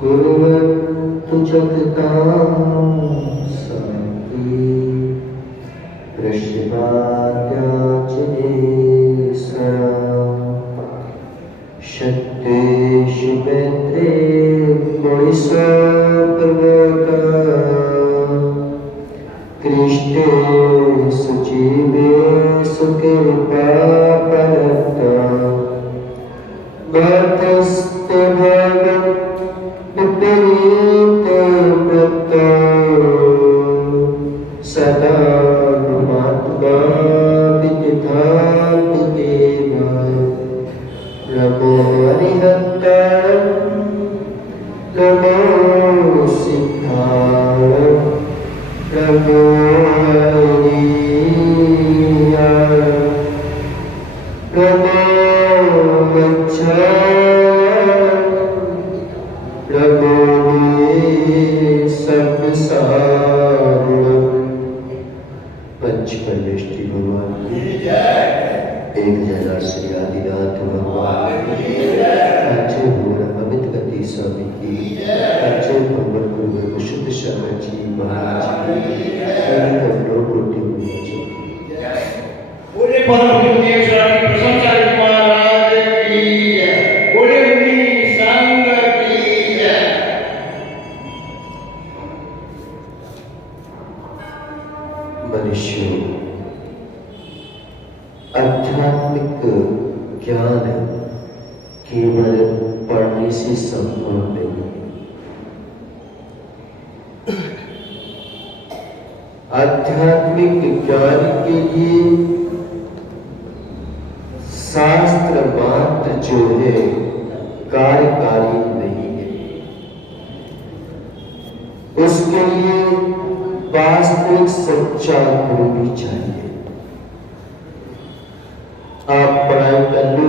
कुर्वन्तु जगतां शान्ति वृषभात्याचनेसरा शक्तेषु मैत्रे गुणिसाप्रवका कृष्णे सुजीवेषु कृपा परता भक्तस्ते भगवन् विपरीत वृत्तो सदा महात्मा विदिधातु देवाय नमो हरिहत्ताय नमो सिद्धाय नमो हरियाय नमो गच्छाय पंचपरमेष्टि भगवान की एक जना श्री आदिनाथ भगवान अच्छे भोर अमित गति स्वामी की अच्छे भगवान गुरु शुद्ध शर्मा जी महाराज मनुष्य आध्यात्मिक ज्ञान केवल पढ़ने से संभव नहीं है। आध्यात्मिक ज्ञान के लिए शास्त्र मात्र जो है कार्यकारी नहीं है। उसके लिए वास्तविक सच्चा गुरु भी चाहिए। आप पढ़ाई कर लो,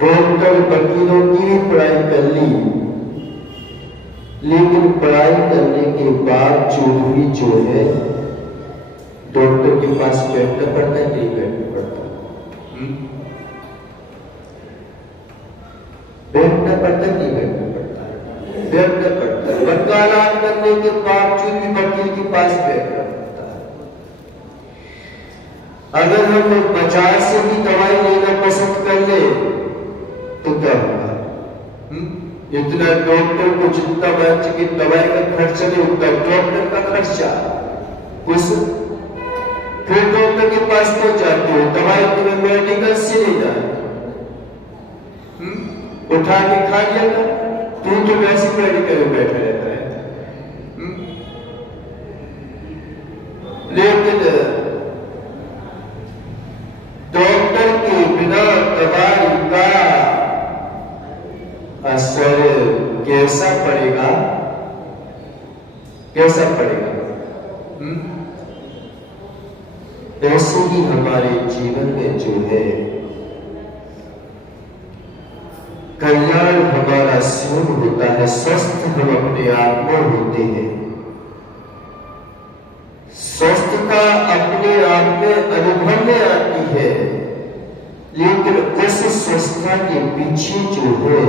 डॉक्टर वकीलों की भी पढ़ाई कर ली, लेकिन पढ़ाई करने के बावजूद भी जो है डॉक्टर के पास बैठना पड़ता है, नहीं बैठना पड़ता, बैठना पड़ता है, नहीं बैठना पड़ता, बैठना पड़ता है। वकालत करने के बावजूद भी वकील के पास बैठना पड़ता है। अगर हम बाजार से भी दवाई लेना पसंद कर ले तो क्या होगा? इतना डॉक्टर को जितना बच्चे की दवाई का खर्चा नहीं उतना डॉक्टर का खर्चा। उस फिर डॉक्टर के पास क्यों जाते हो? दवाई तुम्हें मेडिकल से नहीं जाए, उठा के खा लिया था, तू तो वैसे मेडिकल में बैठा रहता है। लेकिन डॉक्टर के बिना दवाई का असर कैसा पड़ेगा? कैसा पड़ेगा? ऐसे ही हमारे जीवन में जो है कल्याण हमारा स्वयं होता है, स्वस्थ हम अपने आप में होते हैं। स्वस्थता अपने आप में अनुभव में आती है, लेकिन उस स्वस्थता के पीछे जो है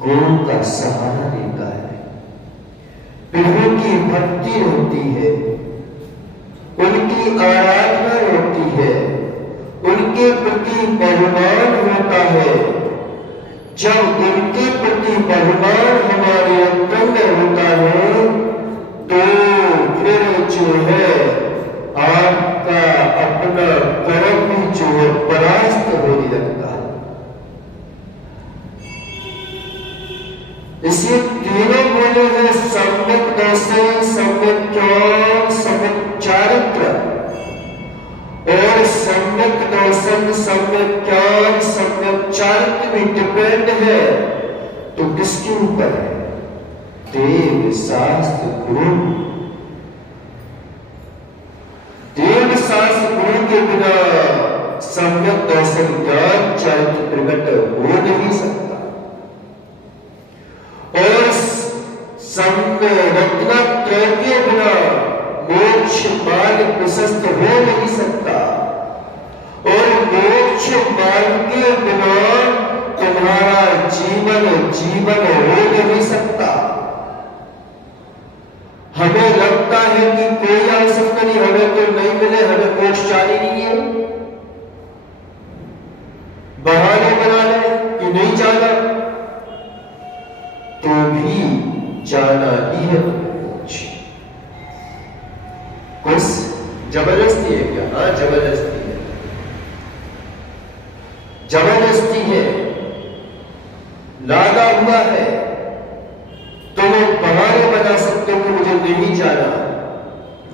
गुरु का सहारा लेता है, प्रभु की भक्ति होती है, उनकी आराधना होती है, उनके प्रति बलिदान होता है। जब उनके प्रति बलिदान हमारे अंतर में होता है तो फिर जो है आपका अपना कर्म भी जो है परास्त होने लगता है। इसे तीनों बोले हैं, सम्यक दर्शन, सम्यक ज्ञान, सम्यक चारित्र। और सम्यक दर्शन, सम्यक ज्ञान, सम्यक चारित्र भी डिपेंड है तो किसके ऊपर है? देव शास्त्र गुरु। देव शास्त्र गुरु के बिना सम्यक दर्शन, ज्ञान, चारित्र प्रकट हो नहीं सकता। और संरत्नत्रय के बिना मोक्ष मार्ग प्रशस्त हो नहीं सकता, और मोक्ष मार्ग के बिना तुम्हारा जीवन हो नहीं सकता। हमें लगता है कि कोई आवश्यकता नहीं, हमें तो नहीं मिले, हमें मोक्ष जानी नहीं है, बहाने बना ले कि नहीं जाना, तो भी जाना ही है मोक्ष। कुछ जबरदस्ती है क्या? हाँ, जबरदस्ती है, जबरदस्ती है, लादा हुआ है। तुम बहाने बना सकते हो कि मुझे नहीं जाना।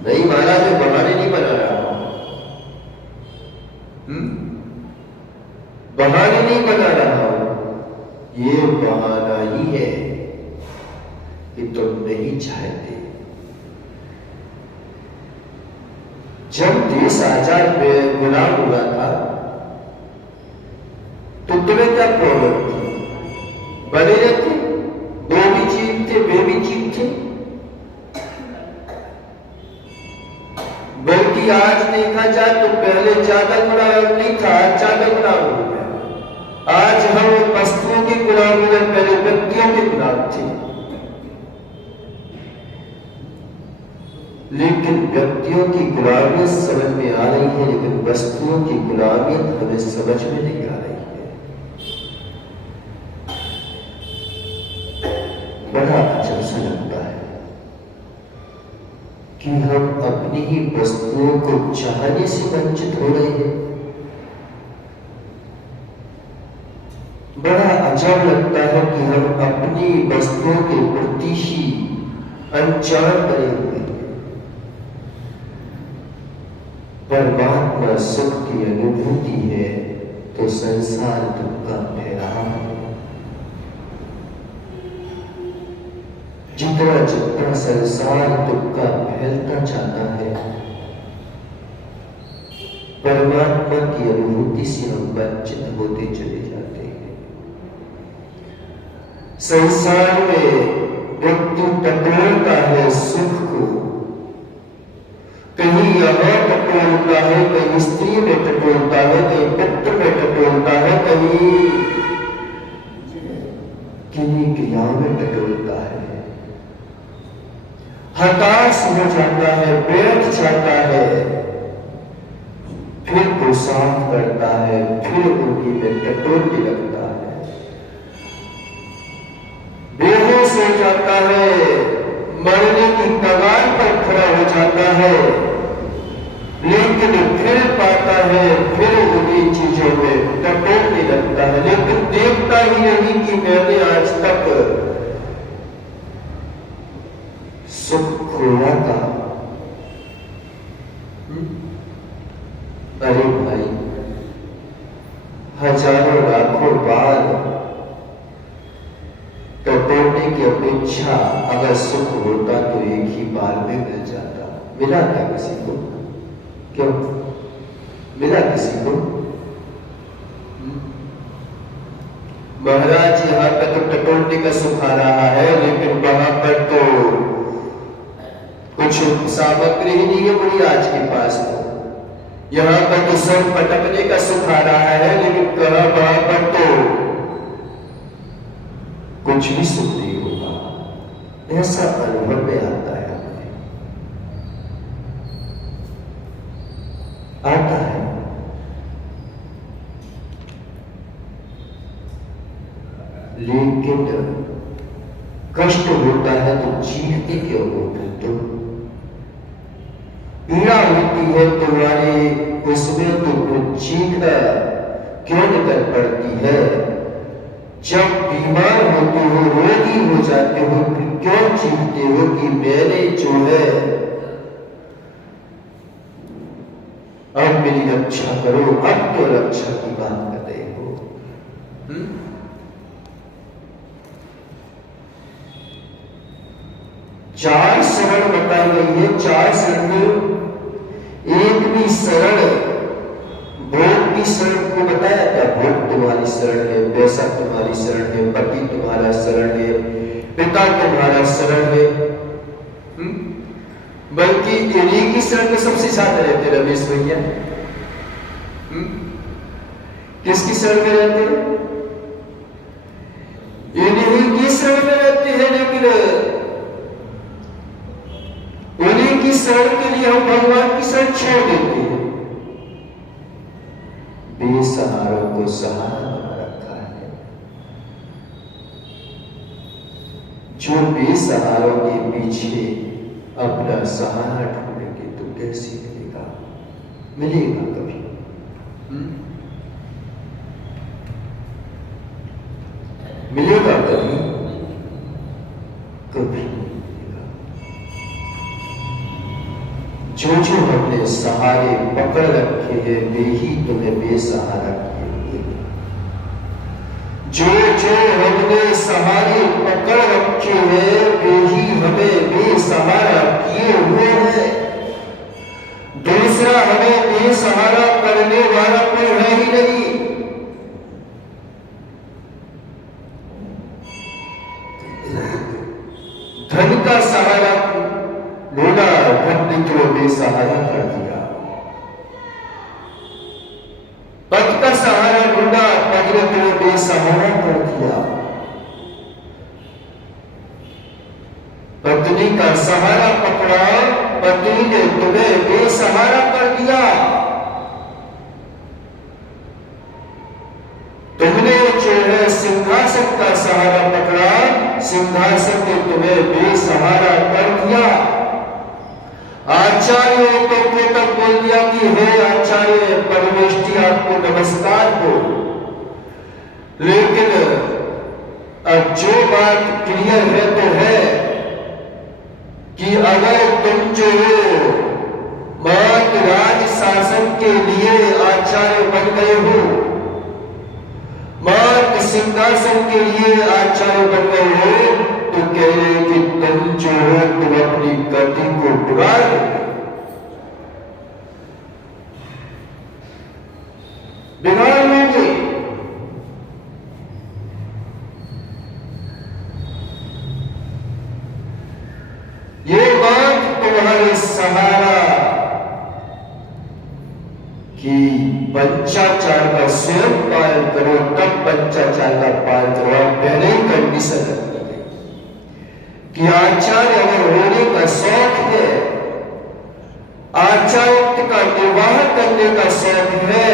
नहीं महाराज, मैं बहाने नहीं बना रहा हूं, बहाने नहीं बना रहा हूं, ये बहाना ही है कि तुम नहीं चाहते। जब देश आजाद में गुलाम हुआ था तो तुम्हें क्या प्रॉब्लम थी? बने रहते, वो भी चीज थे, वे भी चीज थे। बल्कि आज देखा जाए तो पहले ज्यादा गुलाम नहीं था, ज्यादा गुलाम हो गया। आज हम वस्तुओं के गुलाम हुए, पहले व्यक्तियों के गुलाम थे। लेकिन व्यक्तियों की गुलामियत समझ में आ रही है, लेकिन वस्तुओं की गुलामियत हमें समझ में नहीं आ रही है। बड़ा अजब सा लगता है कि हम अपनी ही वस्तुओं को चाहने से वंचित हो रहे हैं। बड़ा अजब लगता है कि हम अपनी वस्तुओं के प्रति ही अनजान बने हुए हैं। परमात्मा सुख की अनुभूति है तो संसार दुख का फैलाव है। जितना जितना संसार दुख का फैलता जाता है, परमात्मा की अनुभूति से हम वंचित होते चले जाते हैं। संसार में व्यक्ति टटोलता है सुख को, कहीं यहां टटोलता है, कहीं स्त्री में टटोलता है, कहीं पुत्र में टटोलता है, कहीं किन्हीं क्रियाओं में टटोलता है। हताश हो जाता है, बैठ जाता है, फिर को साफ करता है, फिर उनकी में टटोलने लगता है। बेहोश हो जाता है, मरने की कगार पर खड़ा हो जाता है, लेकिन फिर पाता है, फिर उन्हीं चीजों में टटोलने लगता है, लेकिन देखता ही नहीं कि मैंने आज तक सुख खोया था। अरे भाई, हजारों लाखों बार टटोलने की अपेक्षा अगर सुख होता तो एक ही बार में मिल जाता। मिला क्या किसी को? क्यों मिला किसी को? महाराज यहाँ पर तो टटोलने का सुख आ रहा है, लेकिन वहां पर तो कुछ सामग्री ही नहीं है बड़ी आज के पास। तो यहाँ पर तो सब पटकने का सुख आ रहा है, लेकिन कहा वहां पर तो कुछ भी सुख नहीं होगा। ऐसा अनुभव में आता है, आता है। लेकिन कष्ट होता है तो चीखते क्यों हो? तुम पीड़ा होती है तुम्हारे उसमें तो कुछ चीखना क्यों निकल पड़ती है? जब बीमार होते हो, रोगी हो जाते हो, फिर क्यों चीखते हो कि मैंने जो है अब मेरी रक्षा करो? अब तो रक्षा की बात कर रहे हो। चार शरण बताई गई है, चार शरण में एक भी शरण भोग की शरण को बताया क्या? भोग तुम्हारी शरण है, पैसा तुम्हारी शरण है, पति तुम्हारा शरण है, पिता तुम्हारा शरण है। बल्कि इन्हीं की शरण में सबसे ज्यादा रहते रमेश भैया। किसकी शरण में रहते हैं? इन्हीं की शरण में रहते हैं, लेकिन उन्हीं की शरण के लिए हम भगवान की शरण छोड़ देते हैं। बेसहारों को सहारा बना रखा है। जो बेसहारों के पीछे अपना सहारा ढूंढेंगे तो कैसे मिलेगा? मिलेगा कभी? मिलेगा कभी? कभी नहीं मिलेगा। जो जो हमने सहारे पकड़ रखे हैं वे ही तुम्हें बेसहारा किए। जो जो हमने सहारे पकड़ रखे हैं वे ही हमें बेसहारा किए हुए हैं। दूसरा हमें बेसहारा करने वाला कोई है ही नहीं। धन का सहारा ढूंढा, धन ने जो बेसहारा कर दिया। पद का सहारा ढूंढा, पद ने तुम्हें बेसहारा कर दिया। पत्नी का सहारा पकड़ा, पत्नी ने तुम्हें बेसहारा कर दिया। तुमने जो है सिंहासन का सहारा पकड़ा, सिंहासन ने तुम्हें बेसहारा कर दिया। आचार्यों को तक बोल दिया कि हे आचार्य परमेष्टि आपको नमस्कार हो। लेकिन अब जो बात क्लियर है तो है कि अगर तुम जो हो मात राज शासन के लिए आचार्य बन गए हो, मात सिंहासन के लिए आचार्य बन गए हो, तो कह रहे कि तुम जो हो तुम अपनी गति को बिगाड़ दोगे। बिगाड़ लोगे। ये बात तुम्हारे सहारा कि पंचाचार का स्वयं पालन करो, तब पंचाचार का पालन करो। पहले ही कंडीशन रखी कि आचार्य अगर होने का शौक है, आचार्य का निर्वाह करने का शौक है,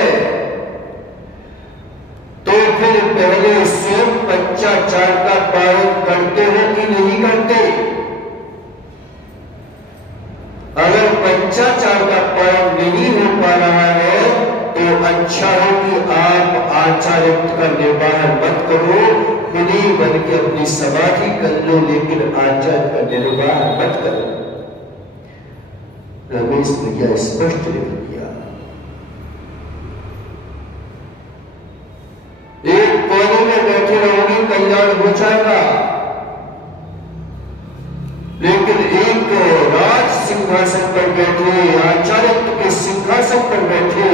तो फिर पहले स्वयं पंचाचार का पालन करते हो कि नहीं करते? अगर पंचाचार का पालन नहीं हो पा रहा है तो अच्छा है कि आप आचार्य का निर्वाह मत करो, विनयी बन के अपनी समाधि कर लो, लेकिन आचार्य का निर्वाह मत करो। रमेश भैया स्पष्ट लिख दिया। एक कोने में बैठे रहोगे कल्याण हो जाएगा, लेकिन एक राज सिंहासन पर बैठे, आचार्य के सिंहासन पर बैठे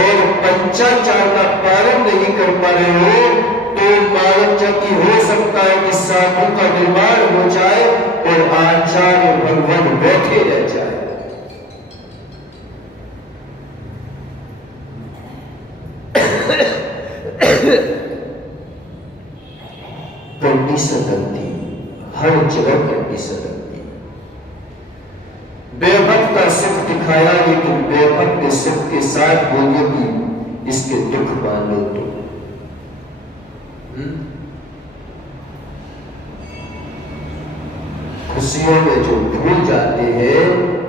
और पंचाचार का पालन नहीं कर पा रहे हो, तो मालूम कि हो सकता है कि साधु का निर्माण हो जाए और आचार्य भगवान बैठे रह जाए। कंडीशन लगती, हर जगह कंडीशन लगती। बेभक्त का सुख दिखाया, लेकिन बेभक्त ने सुख के साथ बोलिए कि इसके दुख मान लो। तो खुशियों में जो भूल जाते हैं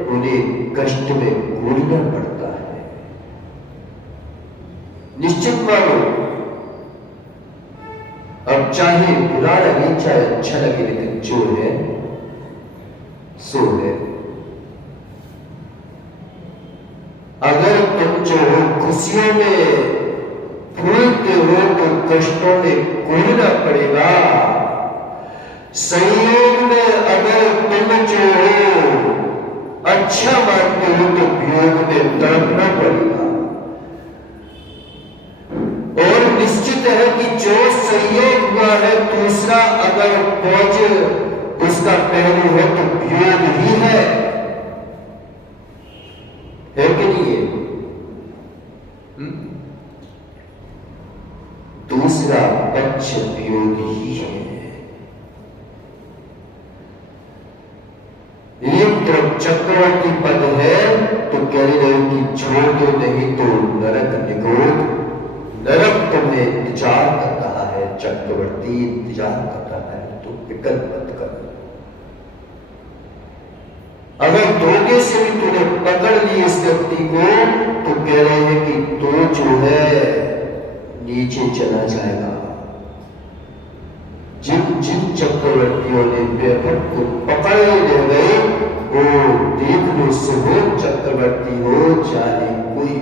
उन्हें कष्ट में घूरना पड़ता है। निश्चित मानो, अब चाहे बुरा लगे चाहे अच्छा लगे, लेकिन जो है सो है। अगर तुम जो हो खुशियों में भूलते हो तो कष्टों में घूरना पड़ेगा। संयोग में अगर तुम जो हो अच्छा मानते हो तो वियोग में तड़पना पड़ेगा। और निश्चित है कि जो संयोग हुआ है दूसरा अगर पहुंच उसका पहलू है तो वियोग ही है कि नहीं है? दूसरा पक्ष वियोग ही है। एक तरफ चक्रवर्ती पद है तो कह रहे हो कि छोड़ दो, नहीं तो नरक निगोद। नरक तुम्हें इंतजार कर रहा है, चक्रवर्ती इंतजार कर रहा है, तो विकल्प मत कर। अगर धोखे से भी तूने पकड़ ली इस व्यक्ति को तो कह रहे हैं कि तो जो है नीचे चला जाएगा। जिन जिन चक्रवर्तियों ने वैभव को पकड़ ले गए वो देख लो, सुबह चक्रवर्ती हो चाहे कोई।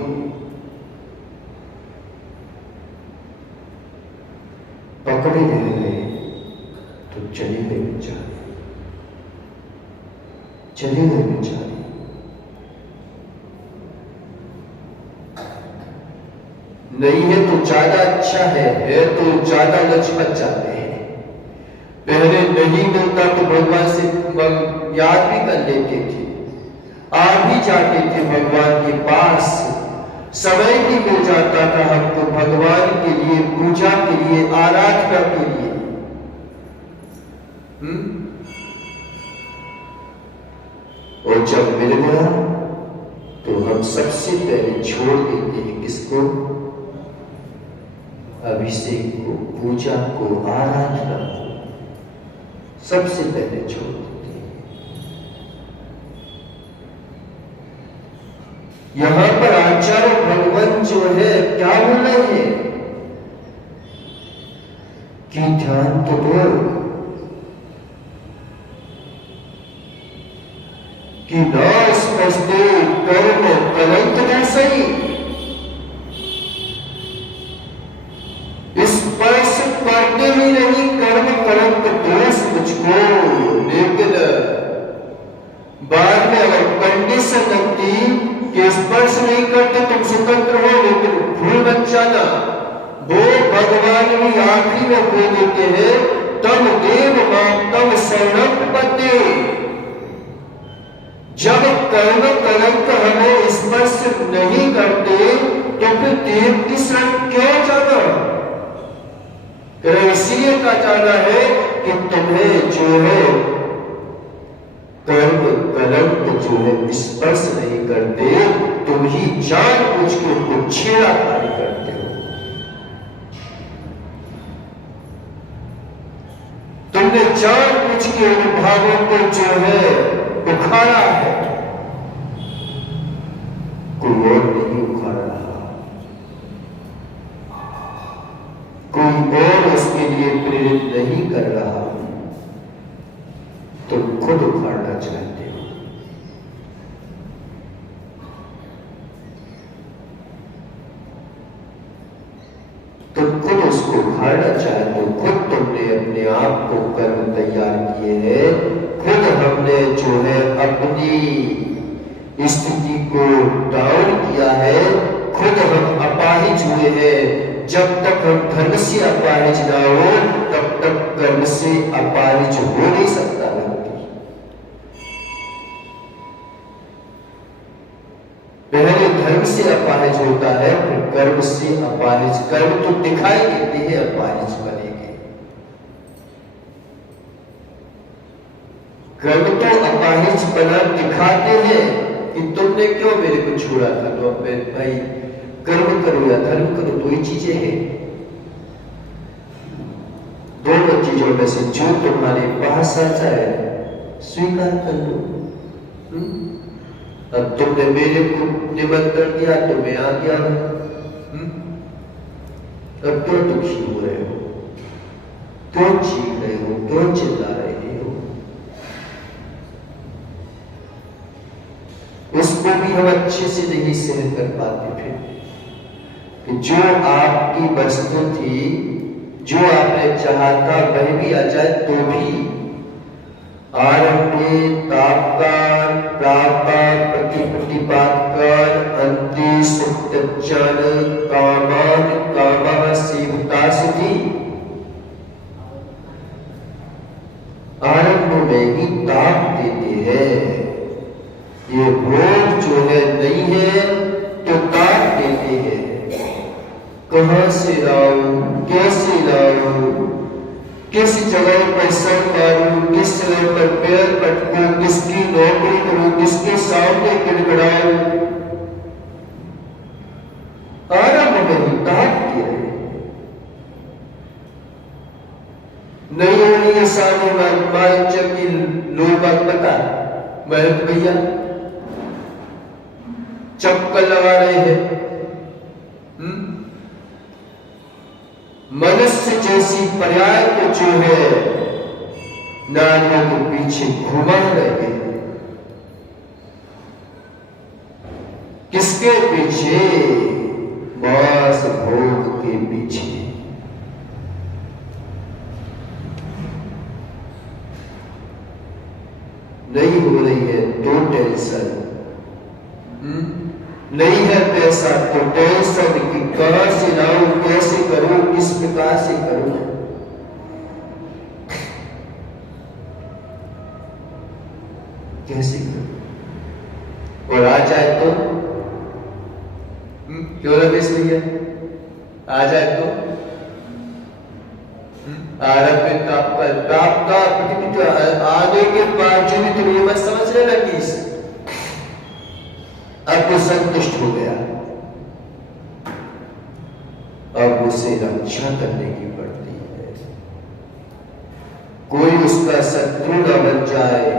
पकड़े रह गए तो चले गए बेचारे, चले गए बेचारे। नहीं है तो ज्यादा अच्छा है तो ज्यादा लक्ष्मण चाहते हैं। पहले नहीं मिलता तो भगवान से याद भी कर लेते थे, आ भी जाते थे भगवान के पास। समय भी मिल जाता था हमको भगवान के लिए, पूजा के लिए, आराधना के लिए। और जब मिल गया तो हम सबसे पहले छोड़ देते हैं किसको? अभिषेक को, पूजा को, आराधना को सबसे पहले छोड़ देते हैं। यहां पर आचार्य भगवान जो है क्या बोल रहे हैं कि ध्यान तो दो कि न स्पष्ट कर्म कलंक न सही, स्पर्श करते ही नहीं कर्म कलंक दोष मुझको। लेकिन बाद में अगर कंडीशन लगती कि स्पर्श नहीं करते तुम स्वतंत्र हो, लेकिन भूल मत जाना वो भगवान भी आखिरी में बोल देते हैं तब देव मां तब शरणम पते। जब कर्म कलंक हमें स्पर्श नहीं करते तो फिर देव की शरण क्यों जाना? इसीलिए का जाना है कि तुम्हें जो है कर्म कलंक जो है स्पर्श नहीं करते, तुम ही जानबूझ के उनको छेड़खानी करते हो। तुमने जानबूझ के उन भावों को जो है उखाड़ा है, कोई और नहीं उखाड़ रहा, कोई और उसके लिए प्रेरित नहीं कर रहा, तुम खुद उखाड़ना चाहते हो। तुम खुद उसको उखाड़ना चाहते हो, खुद तुमने अपने आप को कर्म तैयार किए हैं, खुद हमने जो है अपनी स्थिति को डाउन किया है, खुद हम अपाहिज हुए हैं। जब तक हम धर्म से अपाहिज ना हो तब तक कर्म से अपाहिज हो नहीं सकता व्यक्ति। पहले धर्म से अपाहिज होता है फिर कर्म से अपाहिज। कर्म तो दिखाई देते हैं अपाहिज बनेंगे, कर्म तो अपाहिज बना दिखाते हैं कि तुमने क्यों मेरे को छोड़ा था, तो अपने भाई कर्म करो या धर्म करो, दो ही चीजें हैं। दोनों चीजों में से जो तुम्हारे पास आ जाए स्वीकार कर लो। अब तुमने मेरे को निमंत्रण दिया तो मैं आ गया। अब क्यों दुखी हो रहे हो, क्यों चीख रहे हो, क्यों चिल्ला रहे हो? उसको भी हम अच्छे से नहीं सहन कर पाते फिर कि जो आपकी वस्तु थी, जो आपने चाहा था वह भी आ जाए तो भी आरंभे तापकार प्रापार प्रतिपतिपातकार अंते सुक्तज्ञान कामान कामः सेवता सिद्धि। ये भोग जो है नहीं है तो काट देते हैं। कहां से लाऊं, कैसे लाऊं, किस जगह पर सर मारूं, किस जगह पर पैर पटकूं, किसकी नौकरी करूं, किसके सामने गिड़गिड़ाऊं, आरंभ में ही काट दिया है। नहीं होनी है सामने माइचर की लोग पता महंत भैया चक्कर लगा रहे हैं। मनुष्य जैसी पर्याय को जो है नारियों के पीछे घुमा रहे हैं। किसके पीछे? मांस भोग के पीछे। नहीं हो रही है तो टेंशन, नहीं है पैसा तो टेंशन कि कहां से लाऊं, कैसे करूं, किस प्रकार से करूं। कैसे करूं? और आ जाए तो क्यों रमेश भैया आ जाए तो आने के बाद जो भी तुम्हें मैं समझने लगी इसे, अब वो संतुष्ट हो गया। अब उसे रक्षा करने की पड़ती है। कोई उसका शत्रु न बन जाए।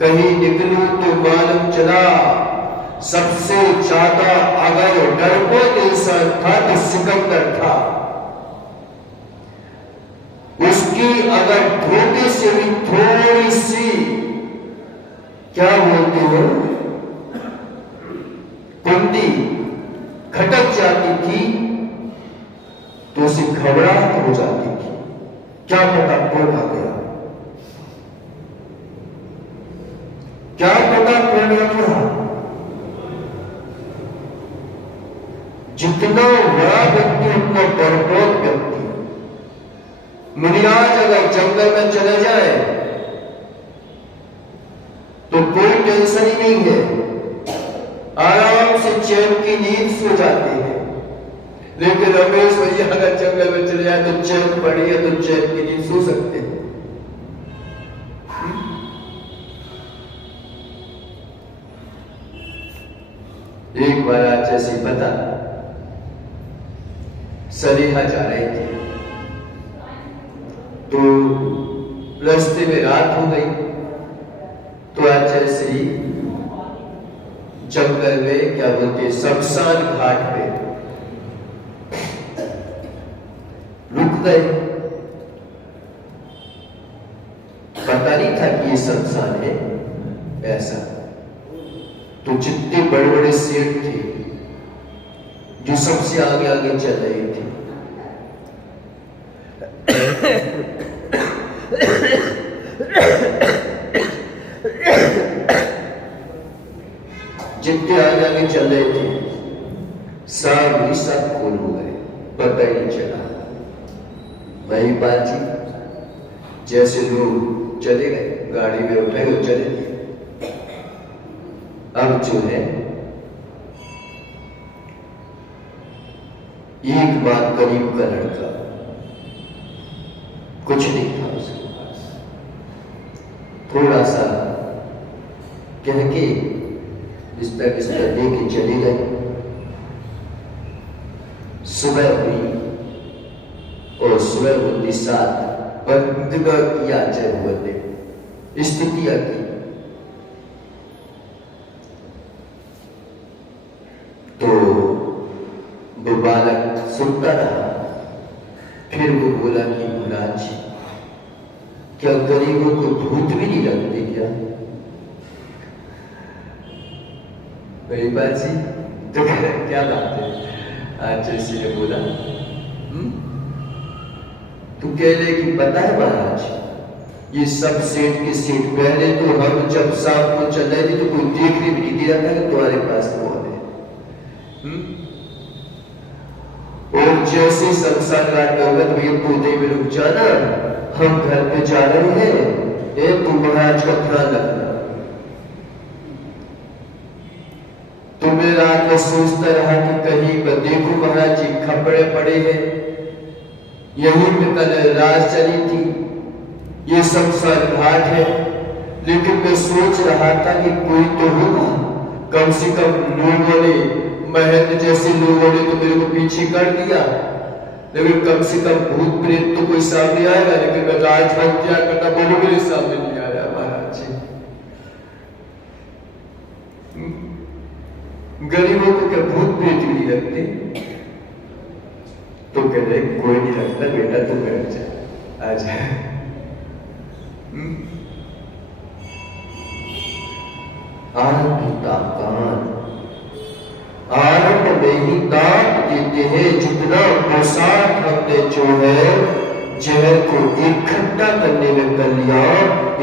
कहीं निकलूं तो मालूम चला सबसे ज्यादा अगर डरपोक इंसान था तो सिकंदर था। उसकी अगर धोखे से भी थोड़ी सी क्या बोलते हो कुंडी खटक जाती थी तो उसे घबराहट हो जाती थी। क्या पता कौन आ गया, क्या पता कौन आ गया। जितना बड़ा व्यक्ति उतना डरपोक व्यक्ति। मुनिराज अगर जंगल में चले जाए तो कोई टेंशन ही नहीं है, आराम से चैन की नींद सो जाते हैं। लेकिन रमेश भैया अगर जंगल में चले जाए तो चैन पड़ी है तो चैन की नींद सो सकते हैं। एक बार आज जैसे पता सलीहा जा रहे थे तो रास्ते में रात हो गई तो आज जैसे ही जंगल में क्या बोलते शमशान घाट पे रुक गए। पता नहीं था कि ये शमशान है ऐसा। तो जितने बड़े बड़े सेठ थे जो सबसे आगे आगे चल रहे थे जितने आगे आगे चल रहे थे सब ही सब खोल हो गए, पता ही नहीं चला। वही बात जी जैसे लोग चले गए गाड़ी में उठे और चले गए। अब जो है एक बात गरीब का लड़का कुछ नहीं था उसके पास, थोड़ा सा कह के बिस्तर बिस्तर लेके चले गए। सुबह हुई और सुबह होती साथ बंदगा किया जय बोलते स्थितियां की तो वो बालक सुनता रहा। फिर वो बोला कि महाराज क्या गरीबों को भूत भी नहीं लगते क्या? मेरी बात जी तो क्या बात है? आज जैसे ने बोला तू कह ले कि पता है महाराज ये सब सेठ के सेठ पहले तो हम जब शाम को चल रहे थे तो कोई देखने भी नहीं दिया था कि तुम्हारे पास कौन है। और जैसे शमशान घाट में होगा तो ये पोते में रुक जाना, हम घर पे जा रहे हैं, तुम महाराज का ध्यान रखना। पूरे रात में सोचता रहा कि कहीं देखो महाराज जी खपड़े पड़े हैं, यहीं पे कल रात चली थी, ये शमशान घाट है। लेकिन मैं सोच रहा था कि कोई तो होगा, कम से कम लोगों ने, महंत जैसे लोगों ने तो मेरे को पीछे कर दिया, लेकिन कम से कम भूत प्रेत तो कोई सामने आएगा। लेकिन मैं राजहत्या करता बोलो मेरे सामने नहीं आया महाराज जी। गरीबों को क्या भूत प्रेत नहीं लगते? तो कह रहे कोई नहीं लगता बेटा, तू बैठ जा, आ जा। आरंभ में ही दांत देते हैं, जितना प्रसाद हमने जो है जहर को इकट्ठा करने में कर लिया,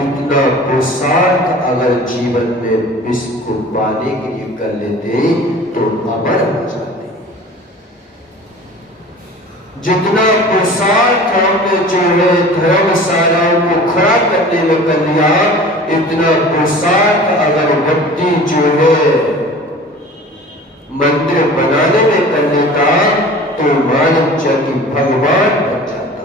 इतना प्रसाद अगर जीवन में इसको पाने के लिए कर लेते तो अमर हो जाते। जितना प्रसाद हमने जो है धर्मशालाओं को खड़ा करने में कर लिया, इतना प्रसाद अगर व्यक्ति जो है मंदिर बनाने में कर लेता तो मानव जाति भगवान बन जाता।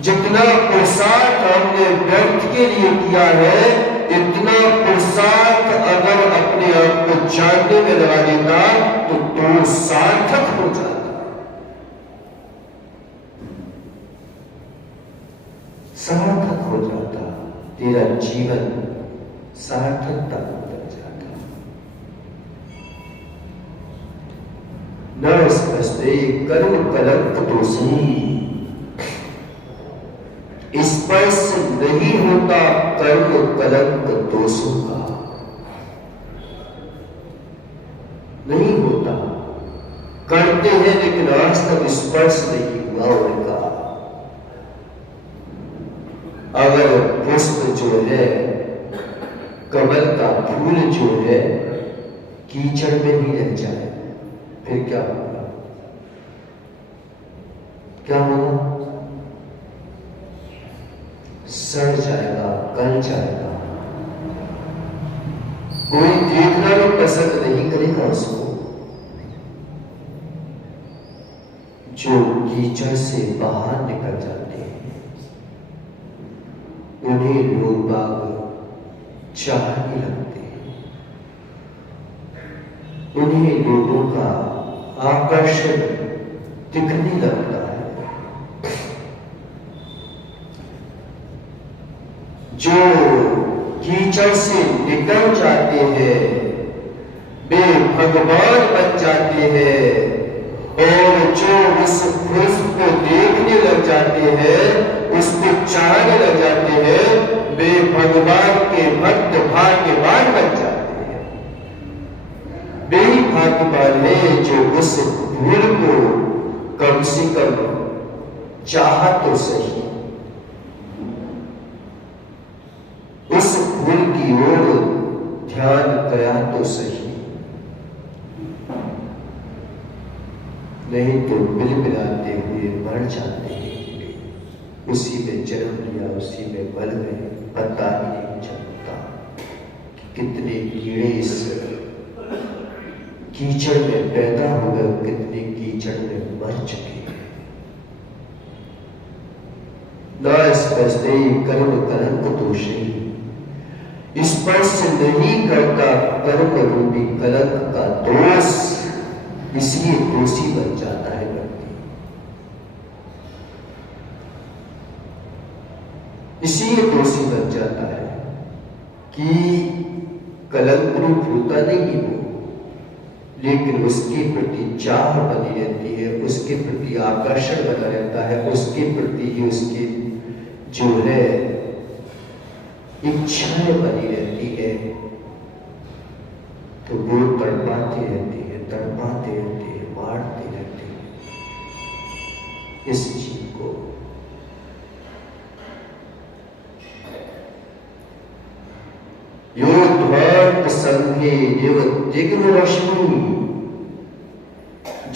जितना प्रसाद हमने व्यर्थ के लिए किया है, इतना प्रसाद अगर अपने आप को जानने में लगा देता तो सार्थक हो जाता। सार्थक हो जाता, तेरा जीवन सार्थकता बन जाता। न स्पष्टे कर्म कलंक दोषी, स्पर्श नहीं होता कर्म कलंक दोषों का, नहीं होता। करते हैं लेकिन आज तक स्पर्श नहीं हुआ उनका। अगर पुष्प जो है, कमल का फूल जो है कीचड़ में ही रह जाए, फिर क्या होगा? क्या होगा? सड़ जाएगा, गल जाएगा। कोई देखना भी पसंद नहीं करेगा उसको। जो कीचड़ से बाहर निकल जाते हैं उन्हें लोग बाग चाहने लगते हैं, उन्हें लोगों का आकर्षण दिखने लगता है। जो कीचड़ से निकल जाते हैं वे भगवान बन जाते हैं, और जो उस पुष्प को देखने लग जाते हैं, उसको चाहने लग जाते हैं, वे भगवान के भक्त भाग्यवान बन जाते हैं। वे ही भाग्यवान है जो उस फूल को कम से कम चाहा तो सही, उस फूल की ओर ध्यान गया तो सही, नहीं तो बिलबिलाते हुए मर जाते हैं। उसी में जन्म लिया, उसी में मर गए, पता ही नहीं चलता कि कितने कीड़े इस कीचड़ में पैदा हो गए, कितने कीचड़ में मर चुके हैं। न स्पर्शते कर्म कलंक दोषी, स्पर्श नहीं करता कर्म रूपी कलंक का दोष, इसलिए दोषी बन जाता है व्यक्ति। इसीलिए दोषी बन जाता है कि कलंक रूप होता नहीं वो, लेकिन उसके प्रति चाह बनी रहती है, उसके प्रति आकर्षण बना रहता है, उसके प्रति ही उसकी जो है इच्छाएं बनी रहती है, तो वो तड़पाती रहती है, तड़पाते रहते हैं, मारते रहते हैं इस जीव को। योद्धार्थ संघे देव दिग्म रश्मि,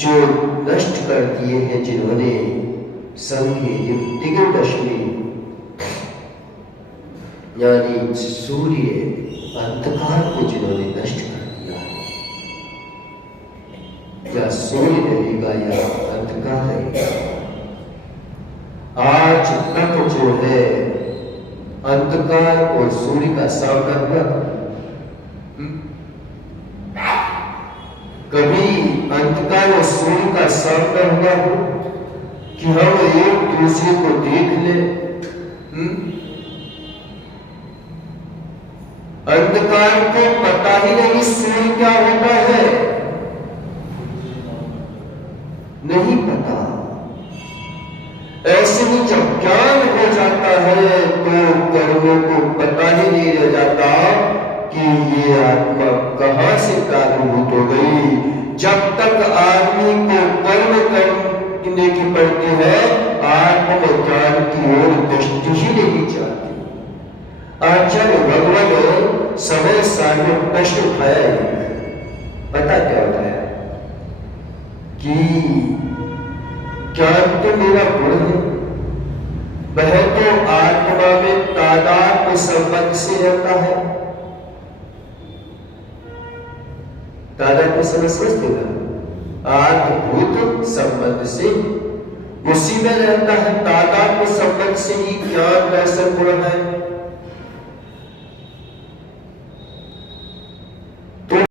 जो नष्ट कर दिए हैं जिन्होंने संघे दिग्म रश्मि, यानी सूर्य अंधकार को जिन्होंने नष्ट कर दिया, क्या सूर्य रहेगा या अंधकार रहेगा। आज तक जो है अंधकार और सूर्य का सामना हुआ। कभी अंधकार और सूर्य का सामना हुआ हो कि हम एक दूसरे को देख ले। अंधकार को पता ही नहीं सूर्य क्या होता है, नहीं पता। ऐसे ही जब ज्ञान हो जाता है तो कर्मों को पता ही नहीं रह जाता कि ये आत्मा कहां से कार्यभूत हो गई। जब तक आदमी को कर्म करने की पड़ती है, आत्मज्ञान की ओर दृष्टि ही नहीं जाती। आचार्य भगवान समय सामने प्रश्न उठाया, पता क्या होता है कि ज्ञान तो मेरा गुण है, वह तो आत्मा में तादात्म्य संबंध से रहता है। तादात्म्य समझते ना, आत्मभूत संबंध से उसी में रहता है। तादात्म्य संबंध से ही ज्ञान दर्शन गुण है।